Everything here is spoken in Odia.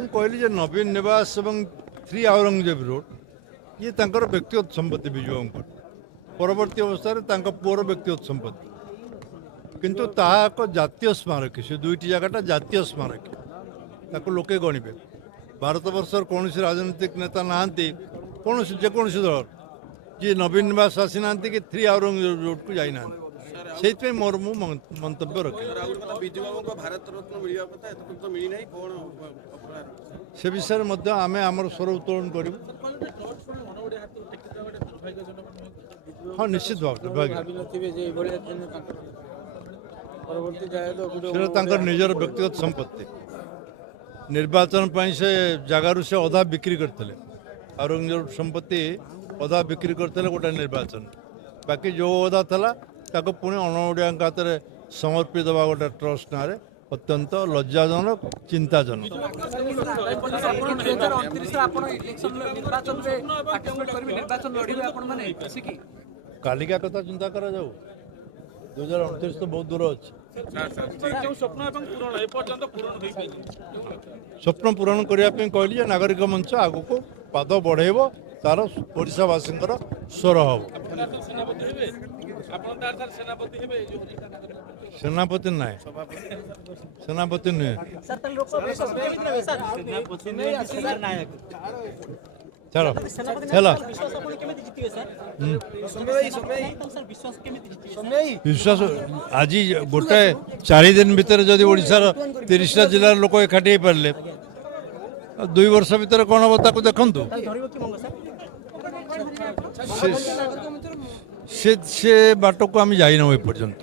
ମୁଁ କହିଲି ଯେ ନବୀନ ନିବାସ ଏବଂ 3 औरंगजेब ରୋड ଇଏ ତାଙ୍କର ବ୍ୟକ୍ତିଗତ ସମ୍ପତ୍ତି ବିଜୁ ବାବୁଙ୍କର ପରବର୍ତ୍ତୀ ଅବସ୍ଥାରେ ତାଙ୍କ ପୁଅର ବ୍ୟକ୍ତିଗତ ସମ୍ପତ୍ତି କିନ୍ତୁ ତାହା ଏକ ଜାତୀୟ ସ୍ମାରକୀ ସେ ଦୁଇଟି ଜାଗାଟା ଜାତୀୟ ସ୍ମାରକୀ ତାକୁ ଲୋକେ ଗଣିବେ ଭାରତବର୍ଷର କୌଣସି ରାଜନୈତିକ ନେତା ନାହାନ୍ତି କୌଣସି ଯେକୌଣସି ଦଳ ଯିଏ ନବୀନ ନିବାସ ଆସିନାହାନ୍ତି କି 3 औरंगजेब ରୋଡକୁ ଯାଇନାହାନ୍ତି ସେଇଥିପାଇଁ ମୋର ମୁଁ ମନ୍ତବ୍ୟ ରଖିଲି ସେ ବିଷୟରେ ମଧ୍ୟ ଆମେ ଆମର ସ୍ୱର ଉତ୍ତୋଳନ କରିବୁ ହଁ ନିଶ୍ଚିତ ଭାବରେ ସେଟା ତାଙ୍କର ନିଜର ବ୍ୟକ୍ତିଗତ ସମ୍ପତ୍ତି ନିର୍ବାଚନ ପାଇଁ ସେ ଜାଗାରୁ ସେ ଅଧା ବିକ୍ରି କରିଥିଲେ औरंगजेब ସମ୍ପତ୍ତି ଅଧା ବିକ୍ରି କରିଥିଲେ ଗୋଟେ ନିର୍ବାଚନ ବାକି ଯେଉଁ ଅଧା ଥିଲା ତାକୁ ପୁଣି ଅଣଓଡ଼ିଆଙ୍କ ହାତରେ ସମର୍ପି ଦେବା ଗୋଟେ ଟ୍ରଷ୍ଟ ନାଁରେ ଅତ୍ୟନ୍ତ ଲଜ୍ଜାଜନକ ଚିନ୍ତାଜନକ କାଲିକା କଥା ଚିନ୍ତା କରାଯାଉ 2029 ତ ବହୁତ ଦୂର ଅଛି ସ୍ୱପ୍ନ ପୂରଣ କରିବା ପାଇଁ କହିଲି ଯେ ନାଗରିକ ମଞ୍ଚ ଆଗକୁ ପାଦ ବଢ଼େଇବ ତାର ଓଡ଼ିଶାବାସୀଙ୍କର ସ୍ୱର ହେବ ସେନାପତି ନାହିଁ ସେନାପତି ନୁହେଁ ଚାଲ ଚାଲ ବିଶ୍ୱାସ ଆଜି ଗୋଟେ 4 ଦିନ ଭିତରେ ଯଦି ଓଡ଼ିଶାର 30ଟା ଜିଲ୍ଲାର ଲୋକ ଏକାଠି ହେଇପାରିଲେ 2 ବର୍ଷ ଭିତରେ କ'ଣ ହେବ ତାକୁ ଦେଖନ୍ତୁ ସେ ବାଟକୁ ଆମେ ଯାଇନାହୁଁ ଏପର୍ଯ୍ୟନ୍ତ